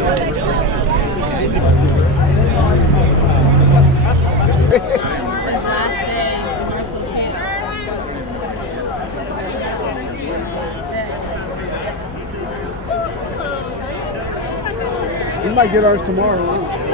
We might get ours tomorrow.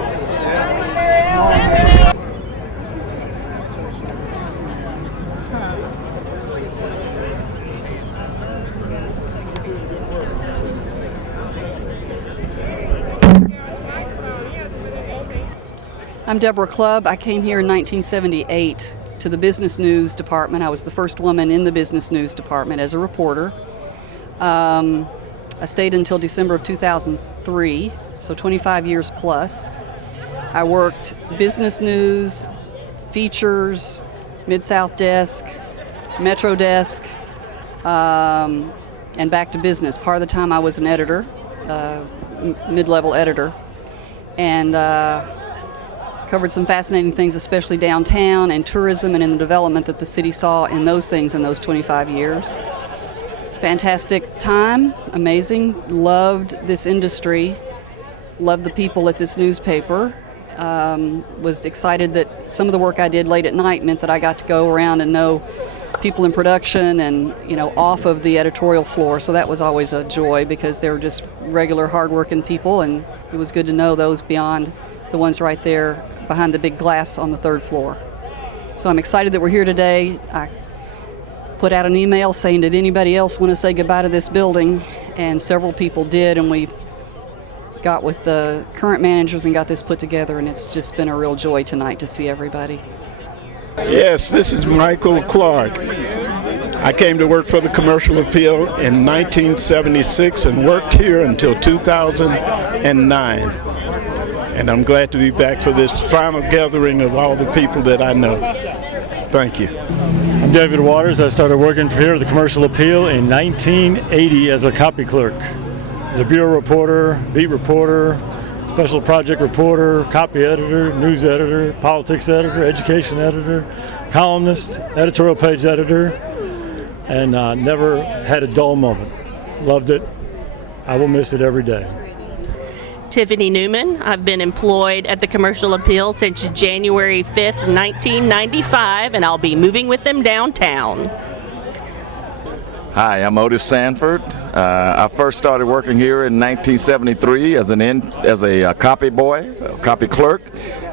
I'm Deborah Clubb. I came here in 1978 to the Business News Department. I was the first woman in the Business News Department as a reporter. I stayed until December of 2003, so 25 years plus. I worked business news, features, Mid-South desk, Metro desk, and back to business. Part of the time I was an editor, mid-level editor, and covered some fascinating things, especially downtown and tourism and in the development that the city saw in those things in those 25 years. Fantastic time, amazing, loved this industry, loved the people at this newspaper, was excited that some of the work I did late at night meant that I got to go around and know people in production and, off of the editorial floor, so that was always a joy because they were just regular hard-working people, and it was good to know those beyond the ones right there behind the big glass on the third floor. So I'm excited that we're here today. I put out an email saying, did anybody else want to say goodbye to this building? And several people did, and we got with the current managers and got this put together, and it's just been a real joy tonight to see everybody. Yes, this is Michael Clark. I came to work for the Commercial Appeal in 1976 and worked here until 2009. And I'm glad to be back for this final gathering of all the people that I know. Thank you. I'm David Waters. I started working here at the Commercial Appeal in 1980 as a copy clerk. As a bureau reporter, beat reporter, special project reporter, copy editor, news editor, politics editor, education editor, columnist, editorial page editor, and never had a dull moment. Loved it. I will miss it every day. Tiffany Newman. I've been employed at the Commercial Appeal since January 5th, 1995, and I'll be moving with them downtown. Hi, I'm Otis Sanford. I first started working here in 1973 as a copy boy, copy clerk.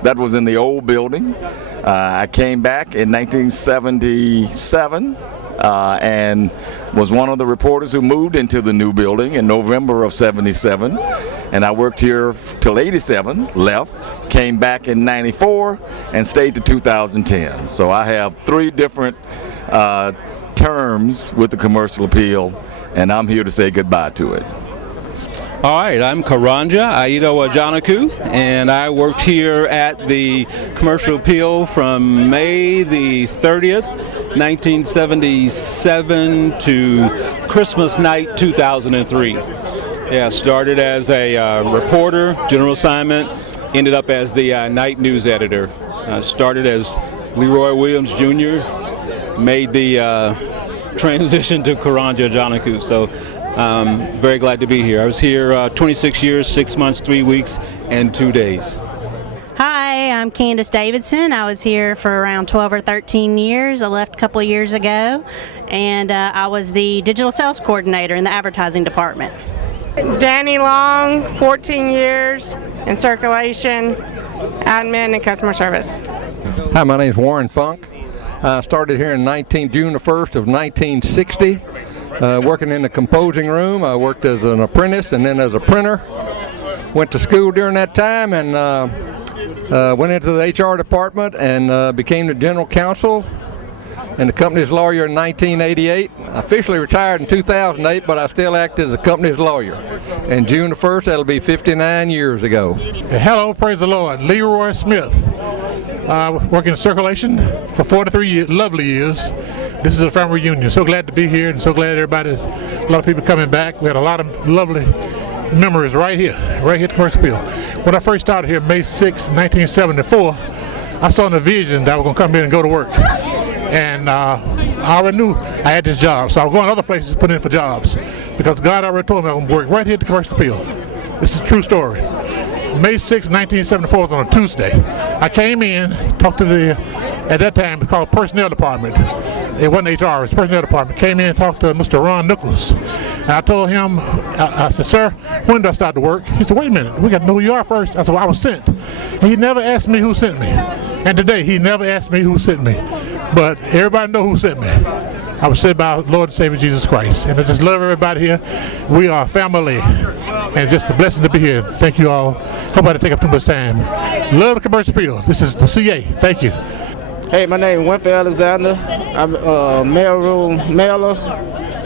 That was in the old building. I came back in 1977 and was one of the reporters who moved into the new building in November of 77. And I worked here till 87, left, came back in 94, and stayed to 2010. So I have 3 different terms with the Commercial Appeal, and I'm here to say goodbye to it. All right, I'm Karanja Aido Ajanaku, and I worked here at the Commercial Appeal from May the 30th, 1977 to Christmas night 2003. Yeah, started as a reporter, general assignment, ended up as the night news editor. Started as Leroy Williams Jr., made the transition to Karanja Janaku. So very glad to be here. I was here 26 years, 6 months, 3 weeks, and 2 days. Hi, I'm Candace Davidson. I was here for around 12 or 13 years. I left a couple of years ago, and I was the digital sales coordinator in the advertising department. Danny Long, 14 years in circulation, admin, and customer service. Hi, my name is Warren Funk. I started here in June the 1st of 1960, working in the composing room. I worked as an apprentice and then as a printer. Went to school during that time and went into the HR department and became the general counsel and the company's lawyer in 1988. I officially retired in 2008, but I still act as a company's lawyer. And June the 1st, that'll be 59 years ago. Hello, praise the Lord. Leroy Smith. Working in circulation for 43 lovely years. This is a family reunion. So glad to be here and so glad everybody's, a lot of people coming back. We had a lot of lovely memories right here at Commercial Appeal. When I first started here May 6, 1974, I saw in the vision that I was going to come here and go to work. And I already knew I had this job, so I was going to other places to put in for jobs because God already told me I was going to work right here at the Commercial Appeal. This is a true story. May 6, 1974 was on a Tuesday. I came in, talked to at that time, it's called Personnel Department. It wasn't HR, it was Personnel Department. Came in and talked to Mr. Ron Nichols. And I told him, I said, sir, when do I start to work? He said, wait a minute, we got to know who you are first. I said, well, I was sent. And he never asked me who sent me. And today, he never asked me who sent me. But everybody know who sent me. I was sent by our Lord and Savior Jesus Christ. And I just love everybody here. We are family. And just a blessing to be here. Thank you all. Hope I didn't take up too much time. Love the commercial appeal. This is the CA. Thank you. Hey, my name is Winfield Alexander. I'm a mailroom mailer.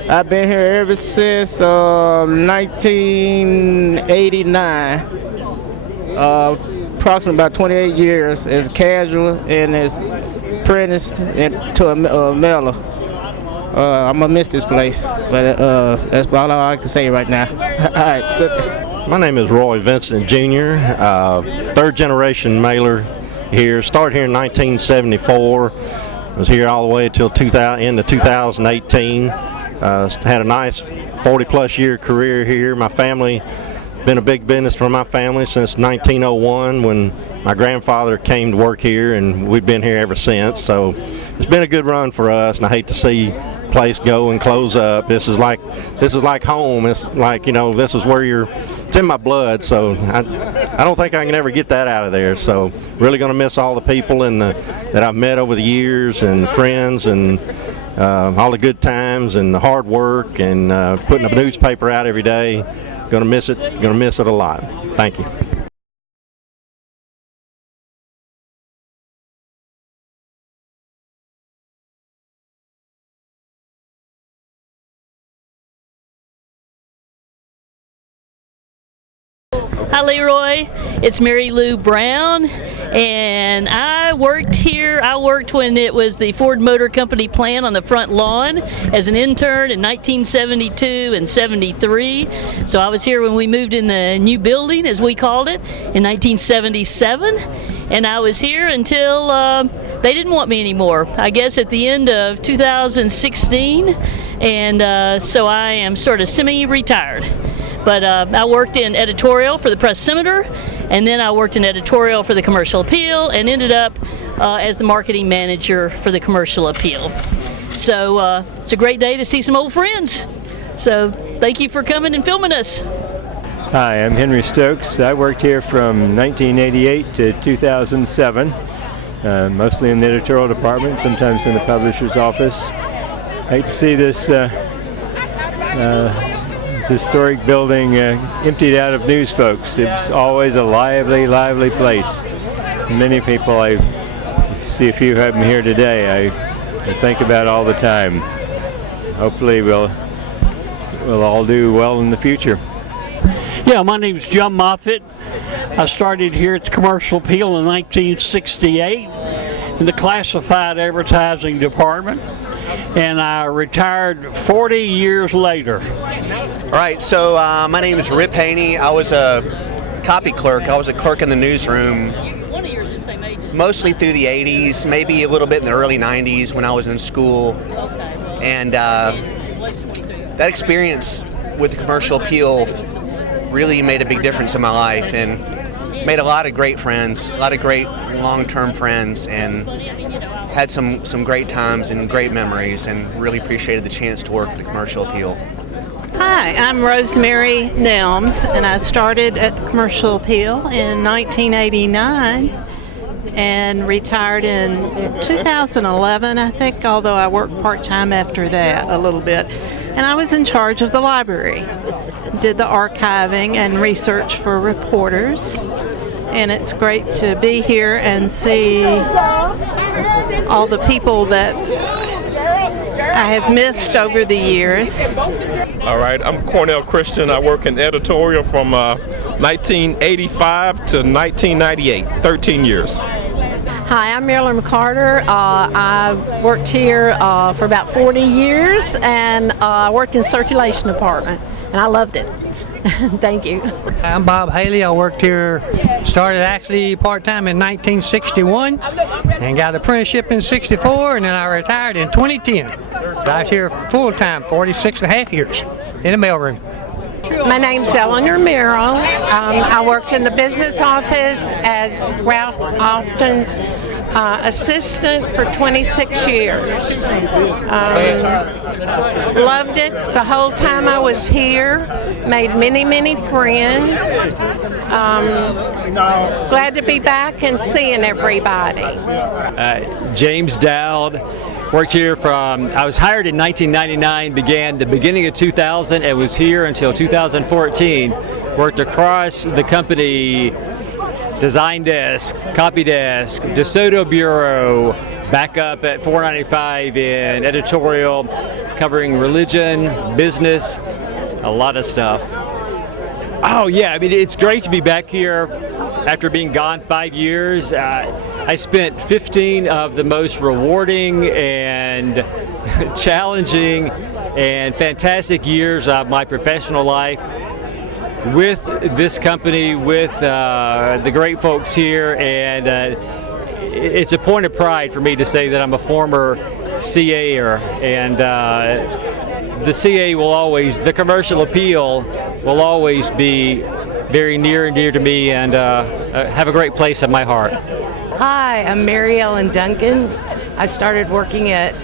I've been here ever since 1989. Approximately about 28 years as casual and as apprenticed to a mailer. I'm gonna miss this place, but that's all I can say right now. All right. My name is Roy Vincent Jr., third generation mailer here. Started here in 1974. Was here all the way till into 2018. Had a nice 40-plus year career here. My family, been a big business for my family since 1901 when my grandfather came to work here, and we've been here ever since. So it's been a good run for us, and I hate to see place go and close up. This is like home. It's like, this is where it's in my blood, so I don't think I can ever get that out of there. So really going to miss all the people that I've met over the years, and friends, and all the good times and the hard work, and putting a newspaper out every day. Going to miss it a lot. Thank you. Hi Leroy, it's Mary Lou Brown, and I worked here. I worked when it was the Ford Motor Company plant on the front lawn as an intern in 1972 and 73. So I was here when we moved in the new building, as we called it, in 1977, and I was here until they didn't want me anymore. I guess at the end of 2016, and so I am sort of semi-retired. But I worked in editorial for the Press Scimitar, and then I worked in editorial for the Commercial Appeal, and ended up as the marketing manager for the Commercial Appeal. So it's a great day to see some old friends. So thank you for coming and filming us. Hi, I'm Henry Stokes. I worked here from 1988 to 2007, mostly in the editorial department, sometimes in the publisher's office. I hate to see this historic building emptied out of news folks. It's always a lively place. Many people, I see a few of them here today, I think about all the time. Hopefully we'll all do well in the future. Yeah, my name is John Moffitt. I started here at the Commercial Appeal in 1968 in the classified advertising department, and I retired 40 years later. All right, so my name is Rip Haney. I was a copy clerk. I was a clerk in the newsroom mostly through the 80s, maybe a little bit in the early 90s when I was in school. And that experience with the Commercial Appeal really made a big difference in my life, and made a lot of great friends, a lot of great long-term friends, and had some great times and great memories, and really appreciated the chance to work at the Commercial Appeal. Hi, I'm Rosemary Nelms, and I started at the Commercial Appeal in 1989 and retired in 2011, I think, although I worked part-time after that a little bit. And I was in charge of the library, did the archiving and research for reporters. And it's great to be here and see all the people that I have missed over the years. All right, I'm Cornell Christian. I work in editorial from 1985 to 1998, 13 years. Hi, I'm Marilyn McCarter. I worked here for about 40 years, and I worked in the circulation department, and I loved it. Thank you. I'm Bob Haley. I worked here, started actually part-time in 1961 and got an apprenticeship in 64, and then I retired in 2010. I was here full-time, 46 and a half years in the mailroom. My name's Eleanor Miro. I worked in the business office as Ralph Often's assistant for 26 years. Loved it the whole time I was here. Made many, many friends. Glad to be back and seeing everybody. James Dowd. Worked here I was hired in 1999, began the beginning of 2000, and was here until 2014. Worked across the company, design desk, copy desk, DeSoto Bureau, back up at 495 in editorial, covering religion, business, a lot of stuff. Oh yeah, I mean, it's great to be back here after being gone 5 years. I spent 15 of the most rewarding and challenging and fantastic years of my professional life with this company, with the great folks here, and it's a point of pride for me to say that I'm a former CA'er, and the CA will always, the commercial appeal will always be very near and dear to me, and have a great place in my heart. Hi, I'm Mary Ellen Duncan. I started working at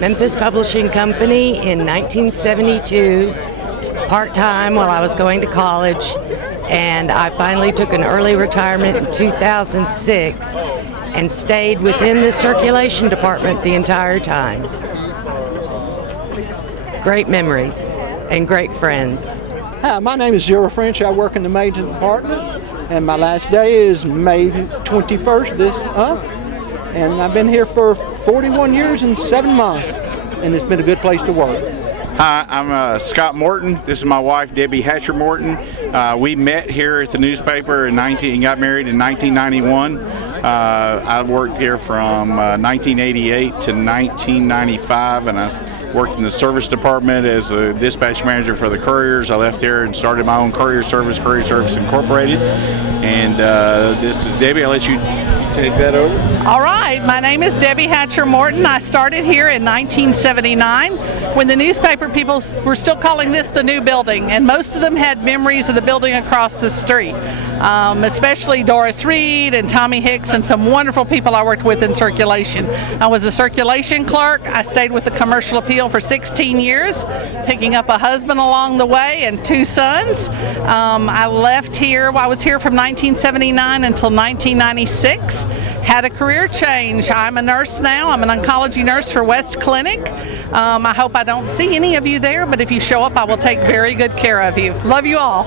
Memphis Publishing Company in 1972, part-time while I was going to college, and I finally took an early retirement in 2006 and stayed within the circulation department the entire time. Great memories and great friends. Hi, my name is Zero French. I work in the maintenance department, and my last day is May 21st this month. And I've been here for 41 years and 7 months, and it's been a good place to work. Hi, I'm Scott Morton. This is my wife, Debbie Hatcher Morton. We met here at the newspaper and got married in 1991. I worked here from 1988 to 1995, and I worked in the service department as a dispatch manager for the couriers. I left here and started my own courier service, Courier Service Incorporated. And this is Debbie. I'll let you take that over. All right, my name is Debbie Hatcher Morton. I started here in 1979 when the newspaper people were still calling this the new building, and most of them had memories of the building across the street, especially Doris Reed and Tommy Hicks and some wonderful people I worked with in circulation. I was a circulation clerk. I stayed with the Commercial Appeal for 16 years, picking up a husband along the way and 2 sons. I left here, I was here from 1979 until 1996. Had a career change. I'm a nurse now. I'm an oncology nurse for West Clinic. I hope I don't see any of you there, but if you show up, I will take very good care of you. Love you all.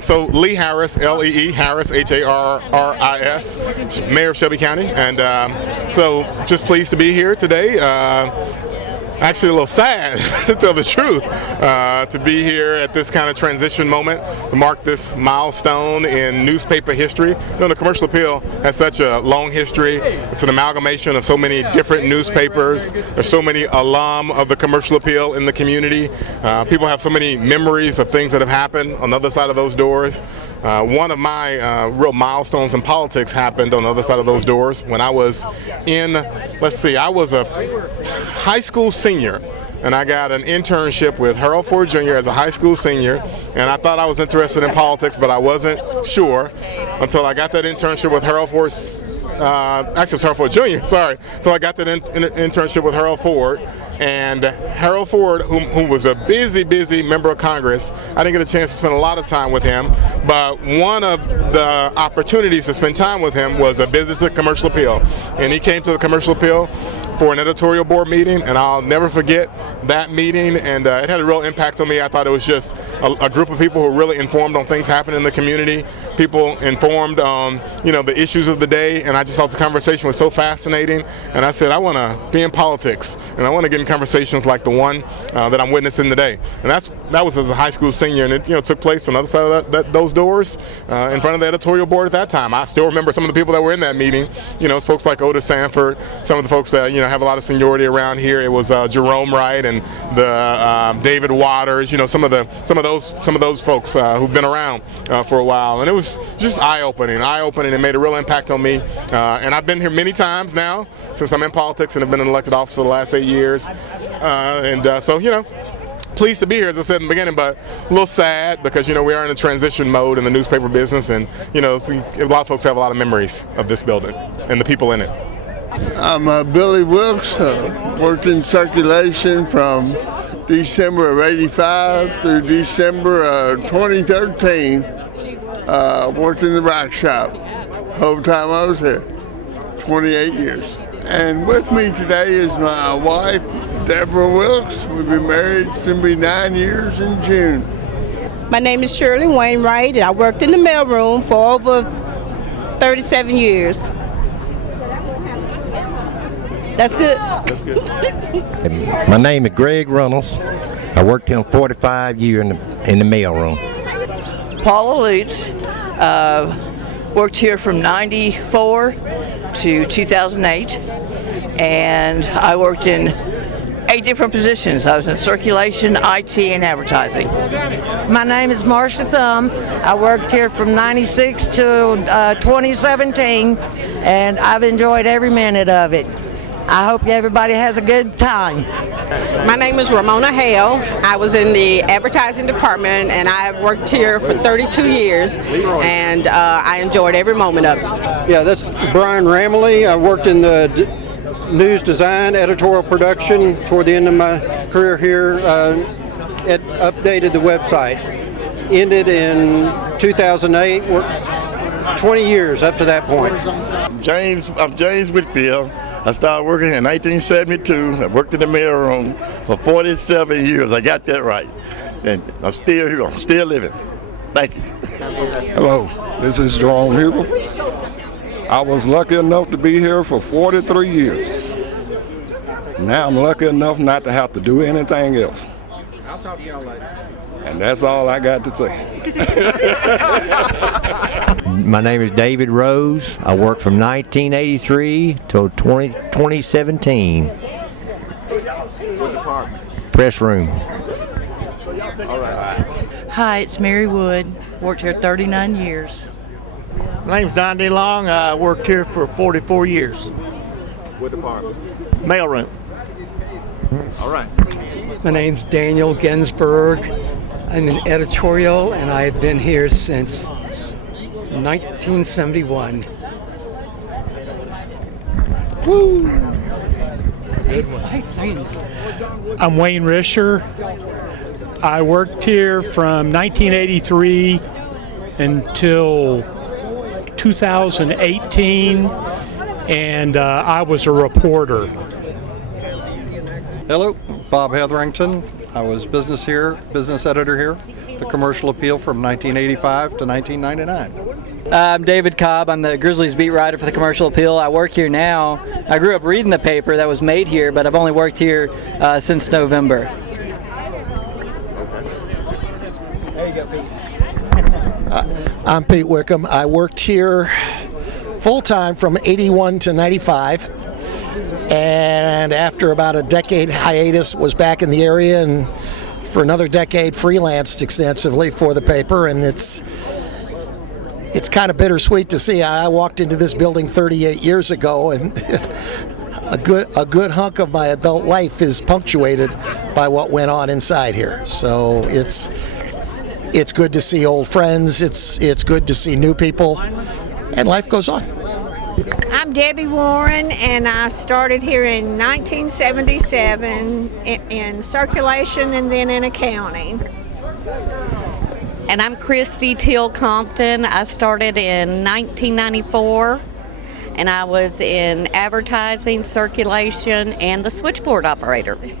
So Lee Harris, L-E-E, Harris, H-A-R-R-I-S, Mayor of Shelby County, and so just pleased to be here today. Actually a little sad, to tell the truth, to be here at this kind of transition moment to mark this milestone in newspaper history. You know, the Commercial Appeal has such a long history. It's an amalgamation of so many different newspapers. There's so many alum of the Commercial Appeal in the community. People have so many memories of things that have happened on the other side of those doors. One of my real milestones in politics happened on the other side of those doors when I was in, I was a high school senior, and I got an internship with Harold Ford Jr. as a high school senior, and I thought I was interested in politics, but I wasn't sure until I got that internship with Harold Ford, actually it was Harold Ford Jr., sorry, until I got that internship with Harold Ford. And Harold Ford, who was a busy member of Congress, I didn't get a chance to spend a lot of time with him, but one of the opportunities to spend time with him was a visit to the Commercial Appeal. And he came to the Commercial Appeal for an editorial board meeting, and I'll never forget that meeting, and it had a real impact on me. I thought it was just a group of people who were really informed on things happening in the community, people informed on the issues of the day, and I just thought the conversation was so fascinating, and I said, I want to be in politics, and I want to get in conversations like the one that I'm witnessing today. And that was as a high school senior, and it took place on the other side of those doors in front of the editorial board at that time. I still remember some of the people that were in that meeting. It's folks like Otis Sanford, some of the folks that have a lot of seniority around here. It was Jerome Wright and the David Waters. Some of those folks who've been around for a while, and it was just eye-opening. It made a real impact on me. And I've been here many times now since I'm in politics and have been in elected office for the last 8 years. So pleased to be here, as I said in the beginning, but a little sad because, we are in a transition mode in the newspaper business, and, a lot of folks have a lot of memories of this building and the people in it. I'm Billy Wilkes, worked in circulation from December of '85 through December of 2013. Worked in the rock shop. Whole time I was here, 28 years. And with me today is my wife, Deborah Wilkes. We've been married, it's going to be 9 years in June. My name is Shirley Wainwright, and I worked in the mailroom for over 37 years. That's good. That's good. My name is Greg Runnels. I worked here 45 years in the mailroom. Paula Lutz, worked here from '94 to 2008, and I worked in 8 different positions. I was in circulation, IT, and advertising. My name is Marcia Thumb. I worked here from '96 to 2017, and I've enjoyed every minute of it. I hope everybody has a good time. My name is Ramona Hale. I was in the advertising department, and I worked here for 32 years, and I enjoyed every moment of it. Yeah, that's Brian Ramley. I worked in the news design, editorial production toward the end of my career here. It updated the website. Ended in 2008. Worked 20 years up to that point. I'm James Whitfield. I started working in 1972. I worked in the mailroom for 47 years. I got that right. And I'm still here. I'm still living. Thank you. Hello, this is Jerome Hugel. I was lucky enough to be here for 43 years. Now I'm lucky enough not to have to do anything else. I'll talk to y'all later. And that's all I got to say. My name is David Rose. I worked from 1983 till 2017. Press room. Hi, it's Mary Wood. Worked here 39 years. My name's Don DeLong. I worked here for 44 years. What department? Mailroom. All right. My name's Daniel Ginsberg. I'm in editorial, and I've been here since 1971. Woo! I'm Wayne Risher. I worked here from 1983 until 2018, and I was a reporter. Hello, Bob Hetherington. I was business editor here, the Commercial Appeal from 1985 to 1999. I'm David Cobb. I'm the Grizzlies beat writer for the Commercial Appeal. I work here now. I grew up reading the paper that was made here, but I've only worked here since November. There you go, Pete. I'm Pete Wickham. I worked here full-time from 81 to 95. And after about a decade hiatus, was back in the area, and for another decade freelanced extensively for the paper. And it's kind of bittersweet to see. I walked into this building 38 years ago, and a good hunk of my adult life is punctuated by what went on inside here. So it's good to see old friends. It's good to see new people, and life goes on. I'm Debbie Warren, and I started here in 1977 in circulation and then in accounting. And I'm Christy Till Compton. I started in 1994, and I was in advertising, circulation, and the switchboard operator. Yeah,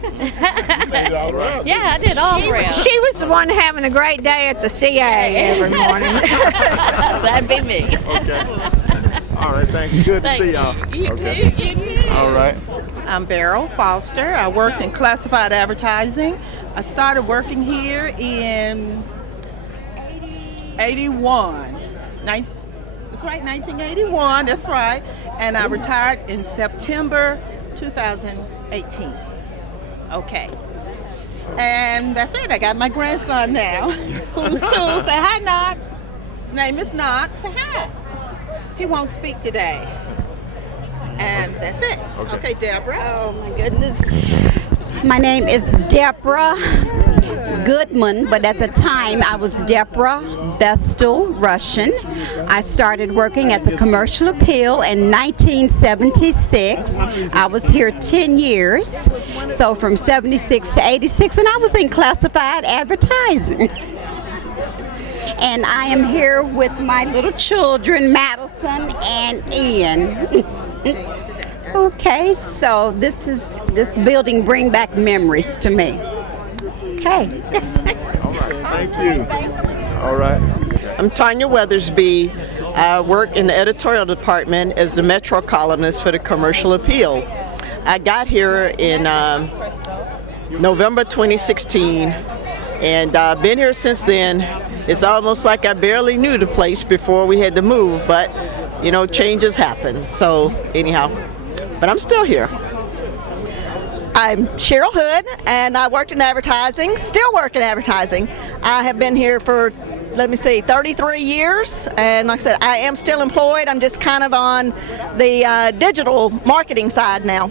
I did all around. She was the one having a great day at the CA every morning. That'd be me. Okay. All right, thank you. Good to see y'all. You too. All right. I'm Beryl Foster. I worked in classified advertising. I started working here in 81. That's right, 1981, that's right. And I retired in September 2018. Okay. And that's it. I got my grandson now. Who's two? Say hi, Knox. His name is Knox. Say hi. He won't speak today. And that's it. Okay, Deborah. Oh, my goodness. My name is Deborah, Goodman, but at the time I was Deborah Vestal Russian. I started working at the Commercial Appeal in 1976. I was here 10 years, so from 76 to 86, and I was in classified advertising. And I am here with my little children, Madison and Ian. Okay, so this building bring back memories to me. Okay. All right, thank you. All right. I'm Tanya Weathersby. I work in the editorial department as the Metro columnist for the Commercial Appeal. I got here in November 2016, and I've been here since then. It's almost like I barely knew the place before we had to move, but you know, changes happen. So anyhow, but I'm still here. I'm Cheryl Hood, and I worked in advertising, still work in advertising. I have been here for, 33 years, and like I said, I am still employed. I'm just kind of on the digital marketing side now.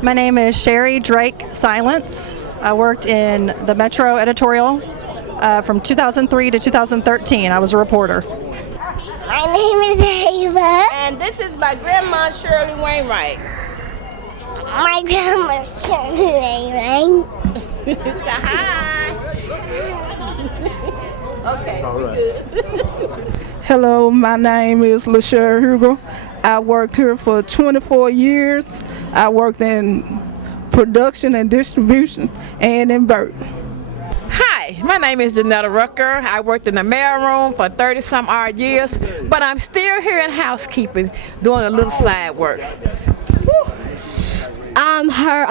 My name is Sherry Drake Silence. I worked in the Metro editorial from 2003 to 2013. I was a reporter. My name is Ava. And this is my grandma, Shirley Wainwright. My grandma's Shirley Wainwright. Say hi. Okay, good. Hello, my name is LaShare Hugo. I worked here for 24 years. I worked in production and distribution and in Burt. Hi, my name is Janetta Rucker. I worked in the mailroom for 30-some odd years, but I'm still here in housekeeping, doing a little side work. I'm her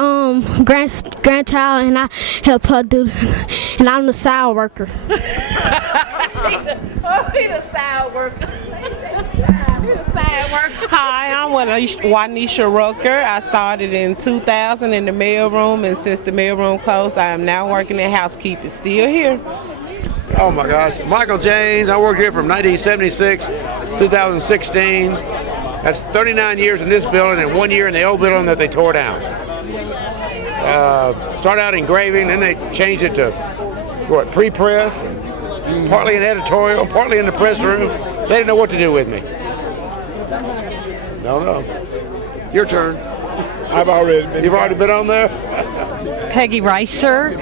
grandchild, and I help her do, and I'm the side worker. He's a side worker. Hi, I'm Juanisha Rucker. I started in 2000 in the mailroom, and since the mailroom closed, I am now working in housekeeping. Still here. Oh my gosh, Michael James. I worked here from 1976 2016. That's 39 years in this building and 1 year in the old building that they tore down. Started out engraving, then they changed it to pre-press, partly in editorial, partly in the press room. They didn't know what to do with me. No. Your turn. You've already been on there? Peggy Reiser.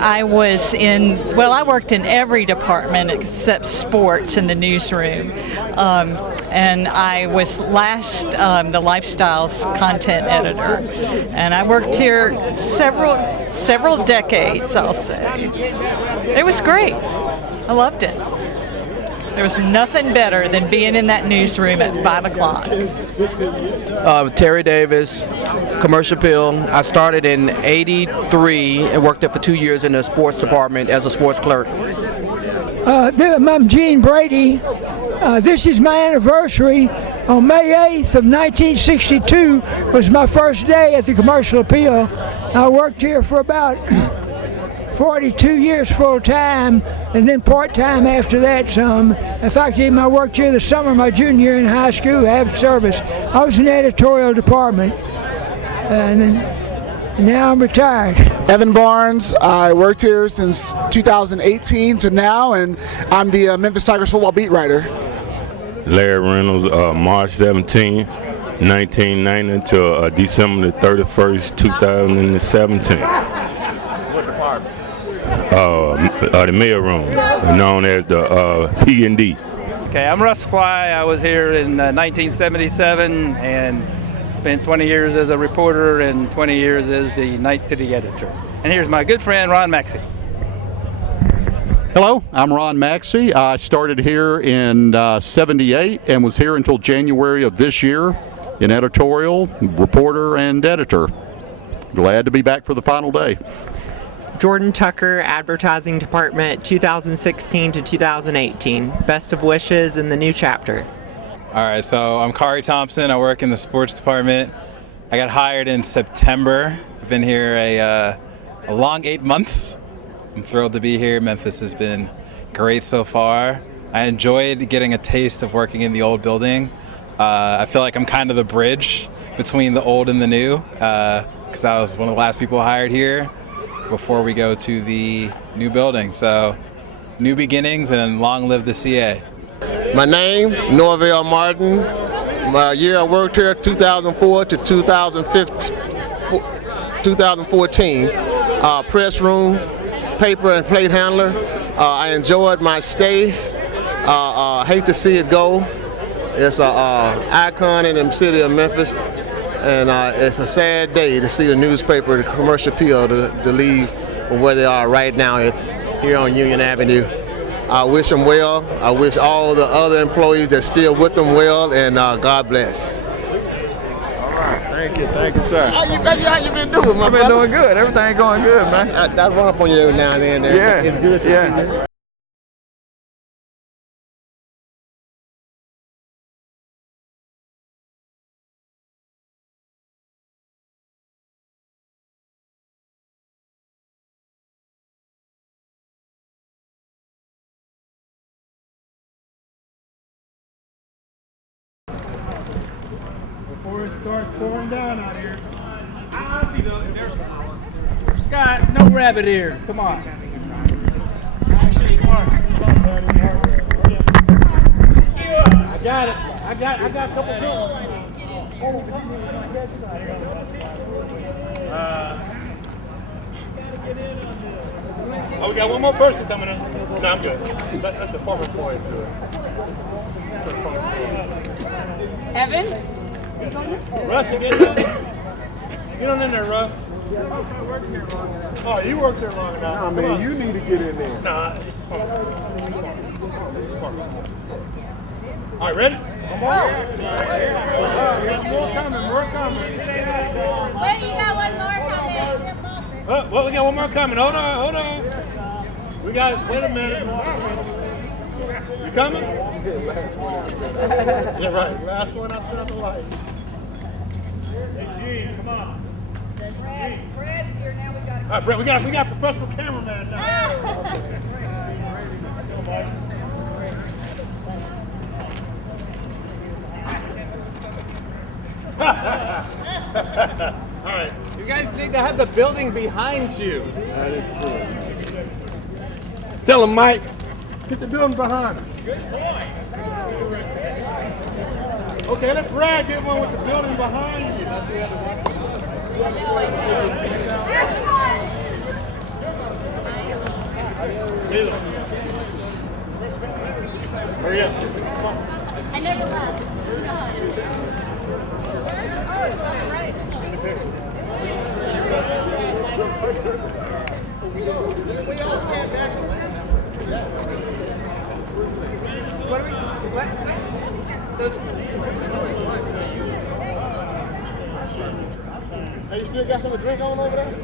I worked in every department except sports in the newsroom. And I was last the lifestyles content editor. And I worked here several decades, I'll say. It was great. I loved it. There was nothing better than being in that newsroom at 5 o'clock. Terry Davis, Commercial Appeal. I started in '83 and worked there for 2 years in the sports department as a sports clerk. I'm Gene Brady. This is my anniversary. On May 8th of 1962 was my first day at the Commercial Appeal. I worked here for about 42 years full time, and then part time after that some. In fact, even I worked here the summer of my junior year in high school, had service. I was in the editorial department, and now I'm retired. Evan Barnes, I worked here since 2018 to now, and I'm the Memphis Tigers football beat writer. Larry Reynolds, March 17, 1990 to December the 31st, 2017. The mailroom, known as the P&D. Okay, I'm Russ Fly. I was here in 1977 and spent 20 years as a reporter and 20 years as the Night City editor. And here's my good friend Ron Maxey. Hello, I'm Ron Maxey. I started here in '78 and was here until January of this year in editorial, reporter, and editor. Glad to be back for the final day. Jordan Tucker, Advertising Department, 2016 to 2018. Best of wishes in the new chapter. All right, so I'm Kari Thompson. I work in the sports department. I got hired in September. I've been here a long 8 months. I'm thrilled to be here. Memphis has been great so far. I enjoyed getting a taste of working in the old building. I feel like I'm kind of the bridge between the old and the new because I was one of the last people hired here. before we go to the new building. So new beginnings and long live the CA. My name, Norvell Martin. My year I worked here 2004 to 2014. Press room, paper and plate handler. I enjoyed my stay. Hate to see it go. It's an icon in the city of Memphis, and it's a sad day to see the newspaper, the Commercial Appeal, to leave from where they are right now here on Union Avenue. I wish them well. I wish all the other employees that's still with them well, and God bless. Thank you, sir. How you been doing, my I've been brother? doing good. Everything going good, man. I run up on you every now and then. Yeah, It's good to see you. Before it starts pouring down out here. Honestly though, there's Scott, no rabbit ears. Come on. I got it. I got a couple good ones. Oh, we got one more person coming in. No, I'm good. Let the former employees do it. Evan? Russ, you get on? Get on in there, Russ. Oh, you worked there long enough. Nah, man, you need to get in there. Nah. All right, ready? One more. More coming, more coming. Wait, you got one more coming. Well, we got one more coming. Hold on. We got, wait a minute. You coming? Yeah, right. Last one, I'll set up the light. Hey, Gene, come on. Fred's here now. We got All right, Brett, we got a professional cameraman now. All right, you guys need to have the building behind you. That is true. Tell him, Mike. Get the building behind him. Good boy. Okay, let Brad get one with the building behind you. Hurry up. I never left. Hey, you still got something to drink on over there?